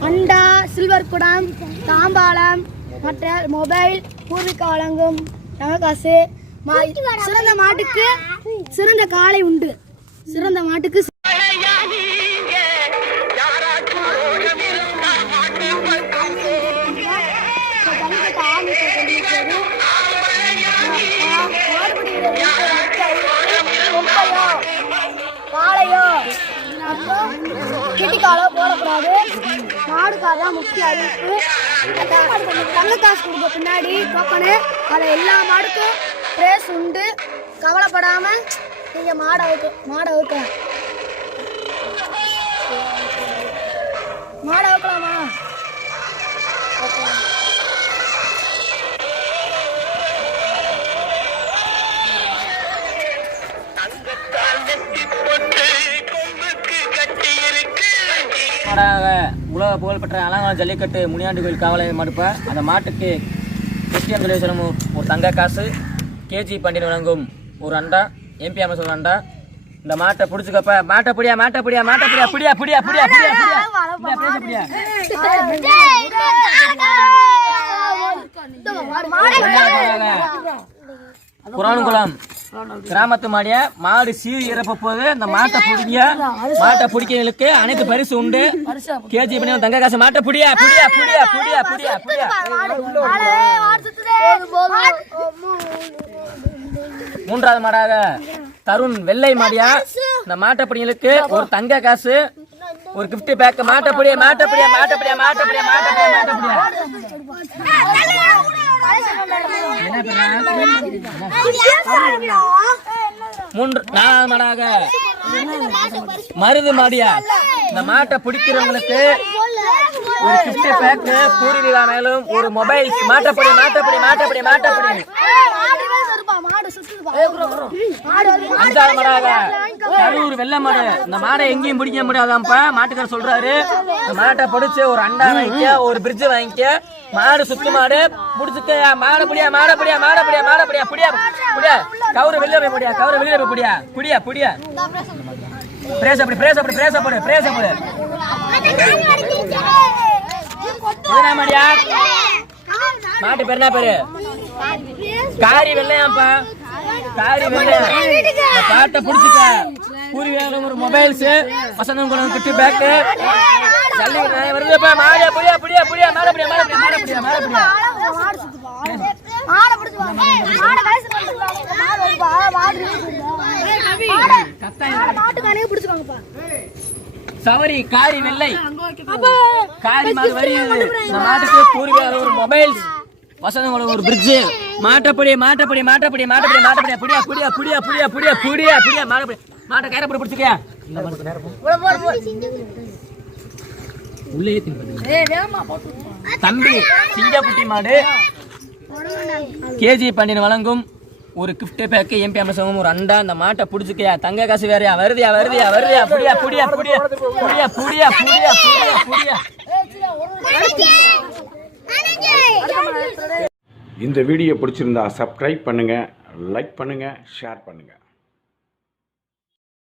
அண்டா சில்வர் குடம் தாம்பாளம் மற்ற மொபைல் பூர்வீக வழங்கும் மா- சிறந்த மாட்டுக்கு சிறந்த காளை உண்டு. சிறந்த மாட்டுக்கு மாடுக்காக தான் முக்கிய அறிவிப்பு தங்க காசு கொடுக்க பின்னாடி டோக்கனு அதை எல்லா மாடுக்கும் ப்ரேஸ் உண்டு. கவலைப்படாம நீங்க மாடை அவுக்க மாடை அவுக்கலாம். மாடை அவுக்கலாமா? மாடாக உலக புகழ்பெற்ற அலங்கால ஜல்லிக்கட்டு முனியாண்டி கோயில் காவலை மடுப்ப அந்த மாட்டுக்கு கிறிஸ்டியன் துலேஸ்வரம் ஒரு தங்க காசு கேஜி பண்டிகை வழங்கும் ஒரு அண்டா எம்பி அமைச்சர் ஒரு அண்டா. இந்த மாட்டை பிடிச்சிக்கப்ப மாட்டை பிடியா மாட்டை பிடியா மாட்டை பிடியா பிடியா பிடியா பிடியா பிடியா பிடியா. பிடியா பிடியா பிடியா. குரானுகுளம் கிராமத்து மாடிய மாடு சீர் இறப்ப போது இந்த மாட்டை பிடிங்க மாட்டை பிடிக்கிறவங்களுக்கு அனைத்து பரிசு உண்டு கேஜி பண்ணி தங்க காசு மாட்டை புடியா புடியா புடியா புடியா புடியா புடியா மூன்றாவது மாடாக தருண் வெள்ளை மாடியா இந்த மாட்டை பிடிங்களுக்கு ஒரு தங்க காசு ஒரு gift பேக் மாட்டை புடியா மாட்டை புடியா மாட்டை புடியா மாட்டை புடியா மாட்டை புடியா மாட்டை புடியா என்ன பண்ண மூன்று நாலாவது மாடாக மருது மாடியா. இந்த மாட்டை பிடிக்கிறவங்களுக்கு ஒரு gift பேக் விழா மேலும் ஒரு மொபைல் மாட்டப்படி மாட்டப்படி மாட்டப்படி மாட்டப்படி மாடாக கரூர் வெள்ளை மாடு. இந்த மாடை எங்கேயும் பிடிக்க முடியாதாம்ப்பா? மாட்டுக்காரர் சொல்றாரு. இந்த மாட்டை பிடிச்சு ஒரு அண்டா வாங்கிக்க ஒரு பிரிட்ஜ் வாங்கிக்க. மாடு சுத்து மாடு. பிடிச்சிக்க மாடு புடியா மாட புடியா மாட புடியா மாட புடியா புடியா புடியா. கவுரு வெளியில போய் முடியா கவுரு வெளியில போய் புடியா. புடியா புடியா. பிரேச அப்படி பிரேச அப்படி பிரேச போடு பிரேச போடு எதுனா மாடியா? மாட்டு பேர் என்ன பேரு? காரி வெள்ளையாப்பா காரி வெள்ளையா பாட்டை புடிச்சுக்க. பூர்வீகம் ஒரு மொபைல்ஸ். வசந்தம் குளம் கிட்டு பேக் ஜல்லி நாய் வருதுப்பா மாடியா புடியா புடியா புடியா மாட புடியா மாட புடியா மாட புடியா மாட புடியா சவரி காரி வெள்ளை. காரி வருகிறது இந்த மாட்டுக்கு பூர்வீகம் ஒரு மொபைல்ஸ். வசந்தம் ஒரு பிரிட்ஜ் மாட்டப்படி மாட்டப்படி மாட்டப்படி மாட்டப்படி மாட்டப்படி புடியா புடியா புடியா புடியா புடியா புடியா புடியா மாட்டப்படி மாட்டை கயிறை போட்டு பிடிச்சிக்கயா உள்ளே தம்பி சிங்கக்குட்டி மாடு கேஜி பண்டின் வழங்கும் ஒரு கிஃப்ட் பேக்கு எம்பி அமைச்சகம் ஒரு அண்டா அந்த மாட்டை புடிச்சுக்கயா தங்க காசு வேறயா வருதியா வருதியா வருதியா புடியா புடியா புடியா புடியா புடியா புடியா புடியா புடியா இந்த வீடியோ பிடிச்சிருந்தா சப்ஸ்கிரைப் பண்ணுங்கள் லைக் பண்ணுங்கள் ஷேர் பண்ணுங்கள்